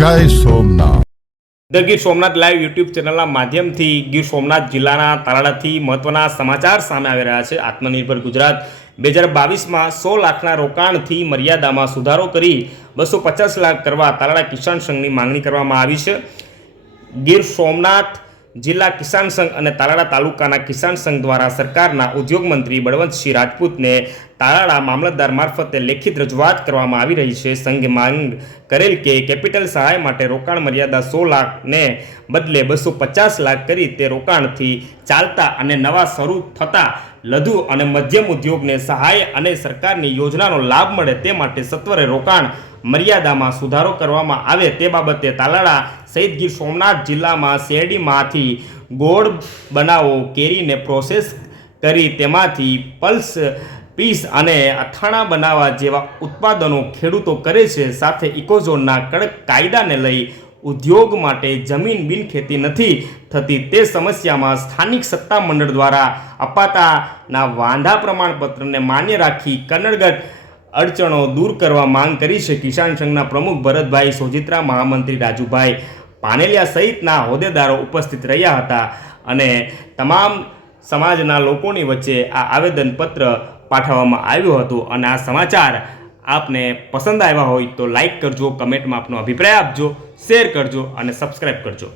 જય Somnath. The Gir Somnath live YouTube ચેનલના માધ્યમથી ગીર સોમનાથ જિલ્લાના તાલાળાથી મહત્વના સમાચાર સામે આવી રહ્યા છે. આત્મનિર્ભર ગુજરાત બે હજાર બાવીસમાં સો લાખના રોકાણથી મર્યાદામાં સુધારો કરી બસો પચાસ લાખ કરવા તાલાળા કિસાન સંઘની માંગણી કરવામાં આવી છે. ગીર સોમનાથ જિલ્લા કિસાન સંઘ અને તાલાળા તાલુકાના કિસાન સંઘ દ્વારા સરકારના ઉદ્યોગ મંત્રી બળવંતસિંહ રાજપૂતને તાલાળા મામલતદાર મારફતે લેખિત રજૂઆત કરવામાં આવી રહી છે. સંઘે માંગ કરેલ કે કેપિટલ સહાય માટે રોકાણ મર્યાદા સો લાખને બદલે બસો પચાસ લાખ કરી તે રોકાણથી ચાલતા અને નવા શરૂ થતા લઘુ અને મધ્યમ ઉદ્યોગને સહાય અને સરકારની યોજનાનો લાભ મળે તે માટે સત્વરે રોકાણ મર્યાદામાં સુધારો કરવામાં આવે તે બાબતે તાલાળા સહિત ગીર સોમનાથ જિલ્લામાં શેરડીમાંથી ગોળ બનાવો કેરીને પ્રોસેસ કરી તેમાંથી પલ્સ, પીસ અને અથાણા બનાવવા જેવા ઉત્પાદનો ખેડૂતો કરે છે. સાથે ઇકોઝોનના કડક કાયદાને લઈ ઉદ્યોગ માટે જમીન બિનખેતી નથી થતી તે સમસ્યામાં સ્થાનિક સત્તામંડળ દ્વારા અપાતાના વાંધા પ્રમાણપત્રને માન્ય રાખી કન્નડગત અડચણો દૂર કરવા માંગ કરી છે કિસાન સંઘના પ્રમુખ ભરતભાઈ સોજિત્રા, મહામંત્રી રાજુભાઈ પાનેલિયા સહિતના હોદ્દેદારો ઉપસ્થિત રહ્યા હતા અને તમામ સમાજના લોકોની વચ્ચે આ આવેદનપત્ર પાઠવવામાં આવ્યું હતું. અને આ સમાચાર આપને પસંદ આવ્યા હોય તો લાઈક કરજો કમેન્ટમાં આપનો અભિપ્રાય આપજો શેર કરજો અને સબસ્ક્રાઈબ કરજો.